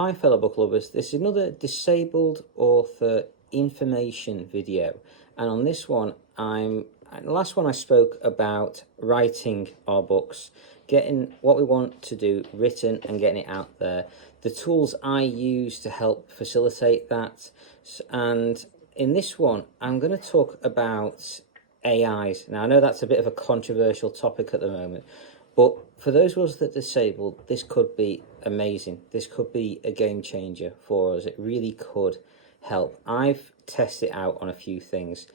Hi fellow book lovers, this is another disabled author information video, and on this one the last one I spoke about writing our books, getting what we want to do written and getting it out there, the tools I use to help facilitate that. And in this one I'm going to talk about AIs. Now I know that's a bit of a controversial topic at the moment, but for those of us that are disabled, this could be amazing. This could be a game changer for us. It really could help. I've tested it out on a few things,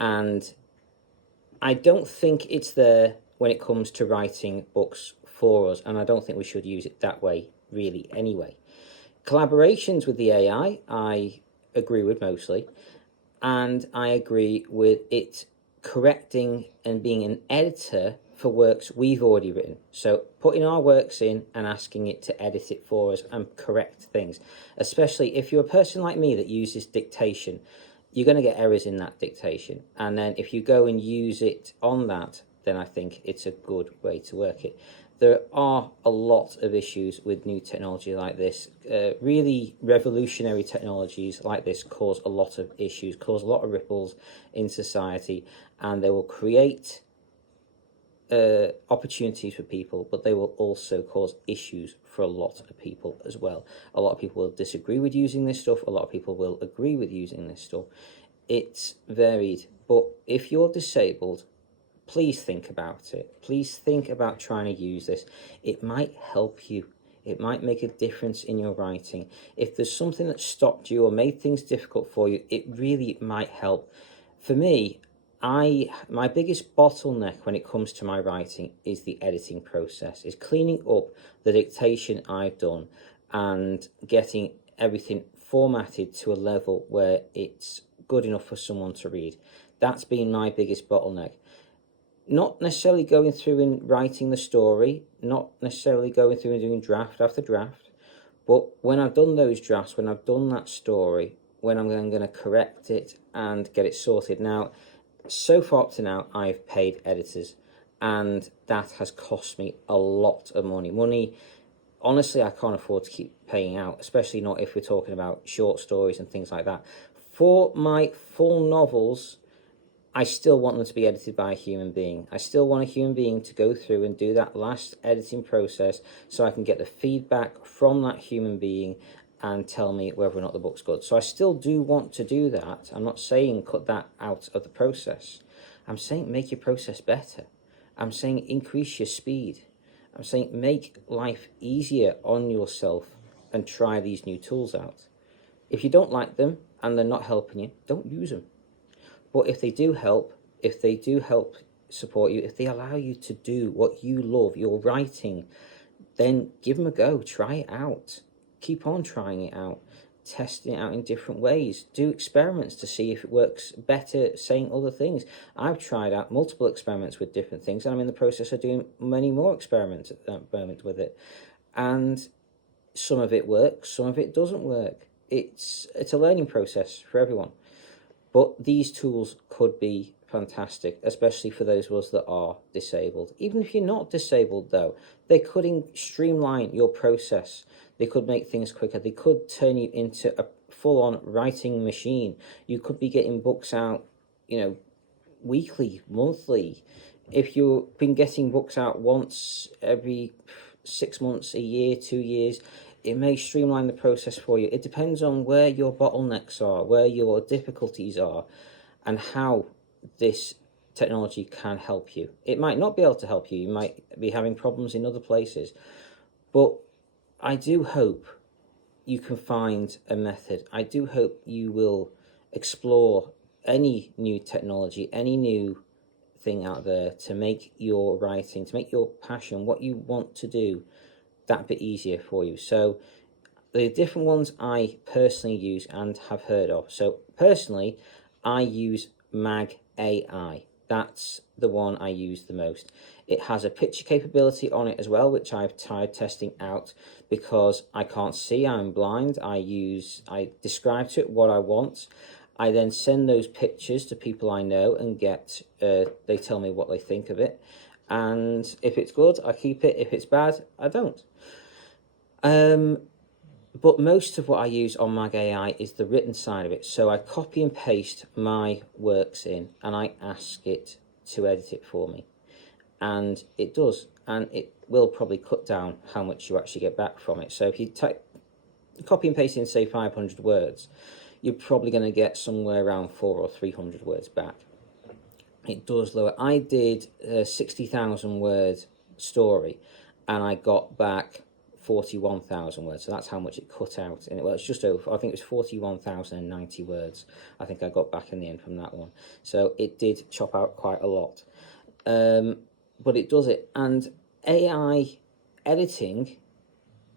and I don't think it's there when it comes to writing books for us, and I don't think we should use it that way, really, anyway. Collaborations with the AI, I agree with mostly, and I agree with it correcting and being an editor for works we've already written. So putting our works in and asking it to edit it for us and correct things, especially if you're a person like me that uses dictation, you're going to get errors in that dictation. And then if you go and use it on that, then I think it's a good way to work it. There are a lot of issues with new technology like this. Really revolutionary technologies like this cause a lot of issues, cause a lot of ripples in society, and they will create opportunities for people, but they will also cause issues for a lot of people as well. A lot of people will disagree with using this stuff, a lot of people will agree with using this stuff. It's varied, but if you're disabled, please think about it. Please think about trying to use this. It might help you. It might make a difference in your writing. If there's something that stopped you or made things difficult for you, it really might help. For me, my biggest bottleneck when it comes to my writing is the editing process, is cleaning up the dictation I've done and getting everything formatted to a level where it's good enough for someone to read. That's been my biggest bottleneck. Not necessarily going through and writing the story, not necessarily going through and doing draft after draft, but when I've done those drafts, when I've done that story, when I'm then going to correct it and get it sorted. Now, so far up to now, I've paid editors, and that has cost me a lot of money. Honestly, I can't afford to keep paying out, especially not if we're talking about short stories and things like that. For my full novels, I still want them to be edited by a human being. I still want a human being to go through and do that last editing process so I can get the feedback from that human being and tell me whether or not the book's good. So I still do want to do that. I'm not saying cut that out of the process. I'm saying make your process better. I'm saying increase your speed. I'm saying make life easier on yourself and try these new tools out. If you don't like them and they're not helping you, don't use them. But if they do help support you, if they allow you to do what you love, your writing, then give them a go. Try it out. Keep on trying it out, testing it out in different ways. Do experiments to see if it works better saying other things. I've tried out multiple experiments with different things, and I'm in the process of doing many more experiments at the moment with it. And some of it works, some of it doesn't work. It's a learning process for everyone. But these tools could be fantastic, especially for those of us that are disabled. Even if you're not disabled, though, they could streamline your process. They could make things quicker. They could turn you into a full-on writing machine. You could be getting books out, weekly, monthly. If you've been getting books out once every 6 months, a year, 2 years, it may streamline the process for you. It depends on where your bottlenecks are, where your difficulties are, and how this technology can help you. It might not be able to help you. You might be having problems in other places. But I do hope you can find a method. I do hope you will explore any new technology, any new thing out there to make your writing, to make your passion, what you want to do, that bit easier for you. So the different ones I personally use and have heard of. So personally, I use Mag AI. That's the one I use the most. It has a picture capability on it as well, which I've tried testing out because I can't see, I'm blind. I describe to it what I want. I then send those pictures to people I know and they tell me what they think of it. And if it's good, I keep it. If it's bad, I don't. But most of what I use on Mag AI is the written side of it. So I copy and paste my works in and I ask it to edit it for me. And it does. And it will probably cut down how much you actually get back from it. So if you copy and paste in, say, 500 words, you're probably going to get somewhere around 400 or 300 words back. It does lower. I did a 60,000 word story and I got back 41,000 words, so that's how much it cut out. And it's just over, I think it was 41,090 words I think I got back in the end from that one. So it did chop out quite a lot, but it does it. And AI editing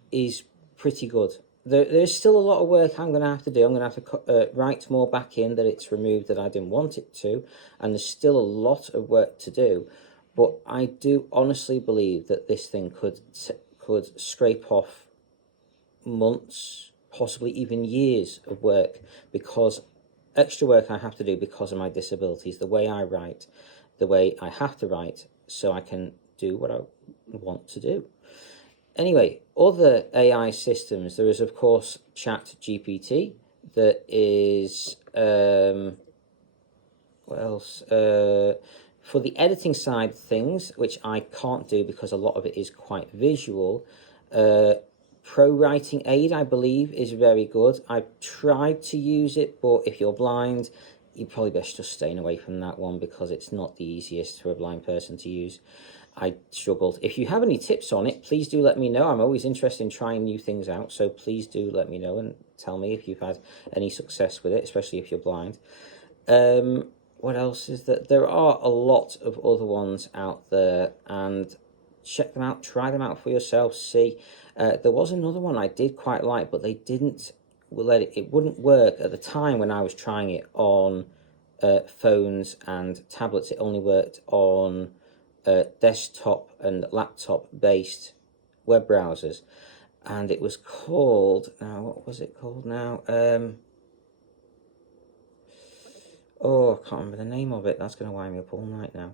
is pretty good. There's still a lot of work I'm going to have to do. I'm going to have to write more back in that it's removed that I didn't want it to, and there's still a lot of work to do. But I do honestly believe that this thing could scrape off months, possibly even years of work, because extra work I have to do because of my disabilities, the way I write, the way I have to write, so I can do what I want to do. Anyway, other AI systems, there is of course ChatGPT, that is what else? For the editing side of things, which I can't do because a lot of it is quite visual, Pro Writing Aid, I believe, is very good. I've tried to use it, but if you're blind, you're probably best just staying away from that one because it's not the easiest for a blind person to use. I struggled. If you have any tips on it, please do let me know. I'm always interested in trying new things out, so please do let me know and tell me if you've had any success with it, especially if you're blind. What else is that? There are a lot of other ones out there, and check them out, try them out for yourself, see. There was another one I did quite like, but they didn't let it, it wouldn't work at the time when I was trying it on phones and tablets. It only worked on desktop and laptop based web browsers, and it was called, now what was it called now? Oh, I can't remember the name of it. That's going to wind me up all night now.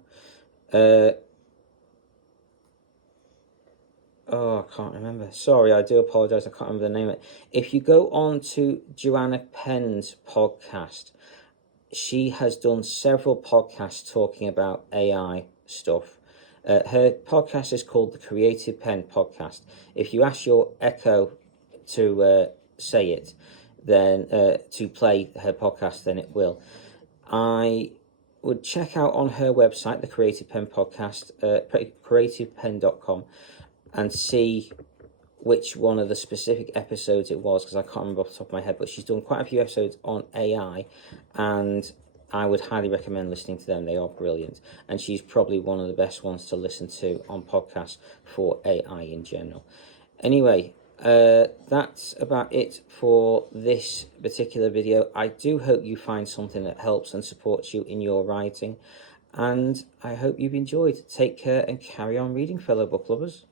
Oh, I can't remember. Sorry, I do apologise. I can't remember the name of it. If you go on to Joanna Penn's podcast, she has done several podcasts talking about AI stuff. Her podcast is called the Creative Pen Podcast. If you ask your Echo to say it, then to play her podcast, then it will. I would check out on her website, the Creative Pen Podcast, creativepen.com, and see which one of the specific episodes it was, because I can't remember off the top of my head, but she's done quite a few episodes on AI, and I would highly recommend listening to them. They are brilliant, and she's probably one of the best ones to listen to on podcasts for AI in general. Anyway, that's about it for this particular video. I do hope you find something that helps and supports you in your writing, and I hope you've enjoyed. Take care and carry on reading, fellow book lovers.